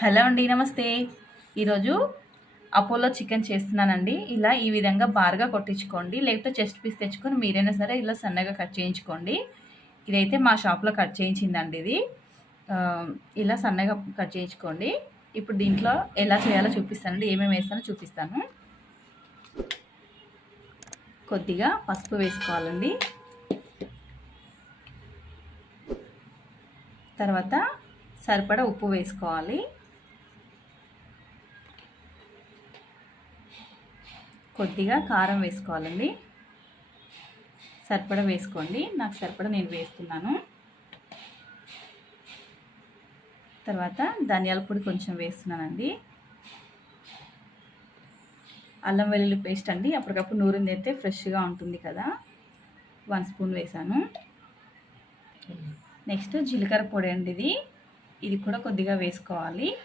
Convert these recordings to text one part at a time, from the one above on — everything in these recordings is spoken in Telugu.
హలో అండి నమస్తే. ఈరోజు అపోలో చికెన్ చేస్తున్నానండి. ఇలా ఈ విధంగా బార్గా కొట్టించుకోండి లేకపోతే చెస్ట్ పీస్ తెచ్చుకొని మీరైనా సరే ఇలా సన్నగా కట్ చేయించుకోండి. ఇదైతే మా షాప్లో కట్ చేయించిందండి ఇది. ఇలా సన్నగా కట్ చేయించుకోండి. ఇప్పుడు దీంట్లో ఎలా చేయాలో చూపిస్తానండి ఏమేమి వేస్తానో చూపిస్తాను. కొద్దిగా పసుపు వేసుకోవాలండి. తర్వాత సరిపడా ఉప్పు వేసుకోవాలి. కొద్దిగా కారం వేసుకోవాలండి. సరిపడా వేసుకోండి. నాకు సరిపడా నేను వేస్తున్నాను. తర్వాత ధనియాల పొడి కొంచెం వేస్తున్నానండి. అల్లం వెల్లుల్లి పేస్ట్ అండి. అప్పటికప్పుడు నూరిని తెస్తే ఫ్రెష్గా ఉంటుంది కదా. వన్ స్పూన్ వేసాను. నెక్స్ట్ జీలకర్ర పొడి అండి ఇది. ఇది కూడా కొద్దిగా వేసుకోవాలి.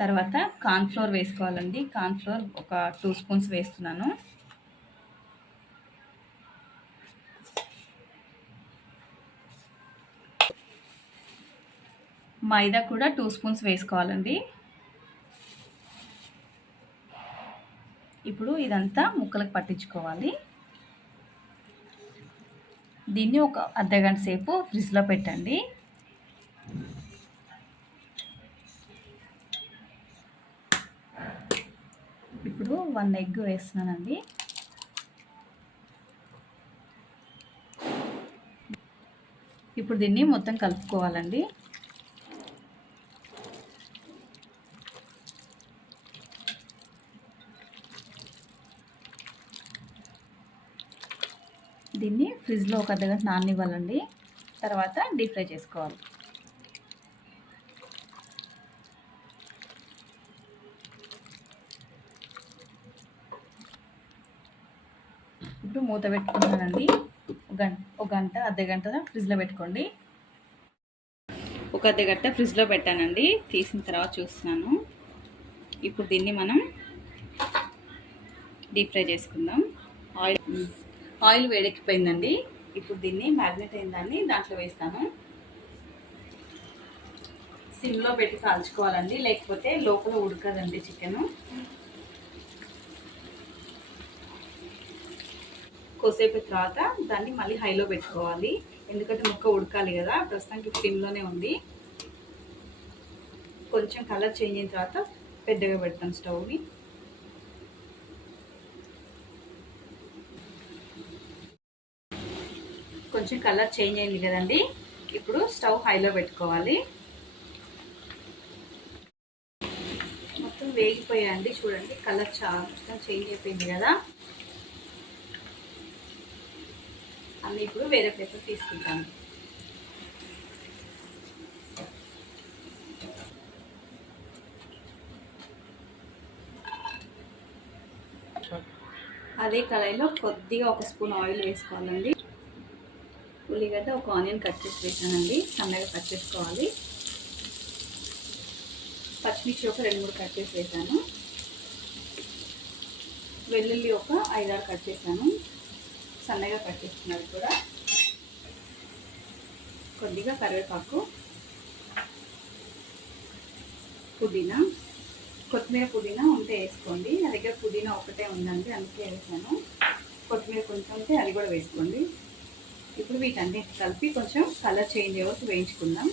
తర్వాత కార్న్ఫ్లోర్ వేసుకోవాలండి. కార్న్ఫ్లోర్ ఒక టూ స్పూన్స్ వేస్తున్నాను. మైదా కూడా టూ స్పూన్స్ వేసుకోవాలండి. ఇప్పుడు ఇదంతా ముక్కలకు పట్టించుకోవాలి. దీన్ని ఒక అర్ధగంట సేపు ఫ్రిడ్జ్లో పెట్టండి. ఇప్పుడు వన్ ఎగ్ వేస్తున్నానండి. ఇప్పుడు దీన్ని మొత్తం కలుపుకోవాలండి. దీన్ని ఫ్రిడ్జ్లో ఒక అర్ధగంట నాననివ్వాలండి. తర్వాత డీప్ ఫ్రై చేసుకోవాలి. ఇప్పుడు మూత పెట్టుకున్నానండి. ఒక గంట ఒక గంట అర్ధ గంట ఫ్రిడ్జ్లో పెట్టుకోండి. ఒక అర్ధ గంట ఫ్రిడ్జ్లో పెట్టానండి. తీసిన తర్వాత చూస్తున్నాను. ఇప్పుడు దీన్ని మనం డీప్ ఫ్రై చేసుకుందాం. ఆయిల్ ఆయిల్ వేడెక్కిపోయిందండి. ఇప్పుడు దీన్ని మ్యాగ్నెట్ అయిన దాన్ని దాంట్లో వేస్తాను. సిమ్లో పెట్టి కాల్చుకోవాలండి. లేకపోతే లోపల ఉడకదండి చికెను కొద్దిసేపు తర్వాత దాన్ని మళ్ళీ హైలో పెట్టుకోవాలి. ఎందుకంటే ముక్క ఉడకాలి కదా ప్రస్తుతానికి సిమ్లోనే ఉంది. కొంచెం కలర్ చేంజ్ అయిన తర్వాత పెద్దగా పెడతాం స్టవ్ని. కొంచెం కలర్ చేంజ్ అయింది కదండి ఇప్పుడు స్టవ్ హైలో పెట్టుకోవాలి. మొత్తం వేగిపోయాయండి చూడండి కలర్ చాలా చేంజ్ అయిపోయింది కదా. అన్నీ ఇప్పుడు వేరే పేపర్ తీసుకుంటాను. అదే కళాయిలో కొద్దిగా ఒక స్పూన్ ఆయిల్ వేసుకోవాలండి. ఉల్లిగడ్డ ఒక ఆనియన్ కట్ చేసి వేసానండి సన్నగా కట్ చేసుకోవాలి. పచ్చిమిర్చి ఒక రెండు మూడు కట్ చేసి వేసాను వెల్లుల్లి ఒక ఐదారు కట్ చేశాను. సన్నగా కట్ కూడా. కొద్దిగా కరివేపాకు పుదీనా కొత్తిమీర పుదీనా ఉంటే వేసుకోండి. నా దగ్గర పుదీనా ఒకటే ఉందండి అందుకే వేసాను. కొత్తిమీర కొంచెం ఉంటే అది కూడా వేసుకోండి. ఇప్పుడు వీటన్ని కలిపి కొంచెం కలర్ చేంజ్ అవ్వచ్చు వేయించుకుందాం.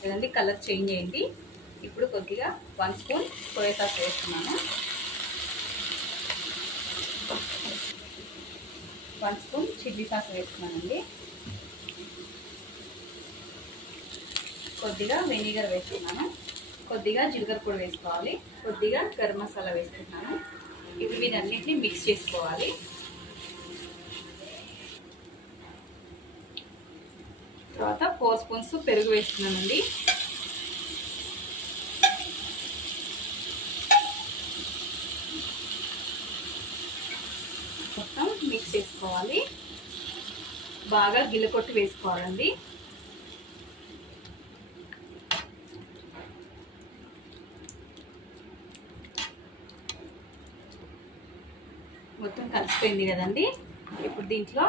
లేదండి కలర్ చేంజ్ చేయండి ఇప్పుడు కొద్దిగా వన్ స్పూన్ సోయా సాస్ వేస్తున్నాను. వన్ స్పూన్ చిల్లీ సాస్ వేసుకున్నానండి కొద్దిగా వెనిగర్ వేస్తున్నాను. కొద్దిగా జీలకర్ర పొడి వేసుకోవాలి. కొద్దిగా గరం మసాలా వేసుకుంటున్నాను ఇవి వీటన్నిటిని మిక్స్ చేసుకోవాలి. తర్వాత ఫోర్ స్పూన్స్ పెరుగు వేస్తున్నానండి. మొత్తం మిక్స్ చేసుకోవాలి. బాగా గిల్ల కొట్టి వేసుకోవాలండి. మొత్తం కలిసిపోయింది కదండి. ఇప్పుడు దీంట్లో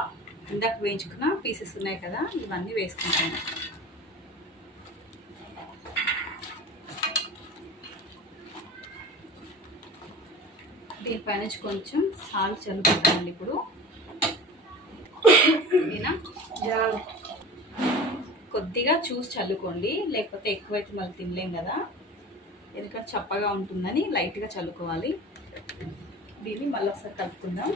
ఇందాక వేయించుకున్న పీసెస్ ఉన్నాయి కదా ఇవన్నీ వేసుకుంటాను. దీనిపైన కొంచెం సాల్ట్ చల్లుకుంటానండి ఇప్పుడు. కొద్దిగా చూసి చల్లుకోండి. లేకపోతే ఎక్కువైతే మళ్ళీ తినలేం కదా. ఎందుకంటే చప్పగా ఉంటుందని లైట్గా చల్లుకోవాలి. దీన్ని మళ్ళీ ఒకసారి కలుపుకుందాం.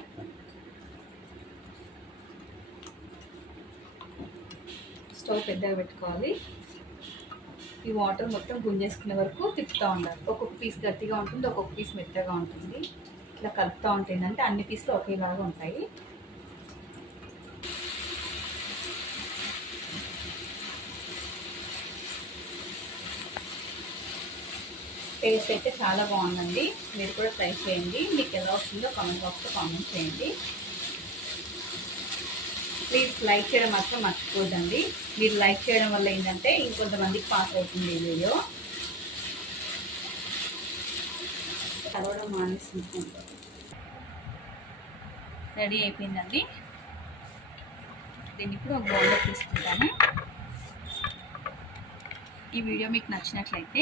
స్టవ్ పెద్దగా పెట్టుకోవాలి. ఈ వాటర్ మొత్తం గుంజేసుకునే వరకు తిప్పుతూ ఉండాలి. ఒక్కొక్క పీస్ గట్టిగా ఉంటుంది ఒక్కొక్క పీస్ మెత్తగా ఉంటుంది. ఇట్లా కలుపుతూ ఉంటుంది అంటే అన్ని పీసులు ఒకేలాగా ఉంటాయి. టేస్ట్ అయితే చాలా బాగుందండి. మీరు కూడా ట్రై చేయండి. మీకు ఎలా వస్తుందో కామెంట్ బాక్స్లో కామెంట్ చేయండి. ప్లీజ్ లైక్ చేయడం మాత్రం మర్చిపోదండి మీరు లైక్ చేయడం వల్ల ఏంటంటే ఇంకొంతమందికి పాస్ అవుతుంది ఈ వీడియో. చదవడం మానేస్తుంది రెడీ అయిపోయిందండి. దీన్ని ఇప్పుడు ఒక బౌల్లో తీసుకుంటాను. ఈ వీడియో మీకు నచ్చినట్లయితే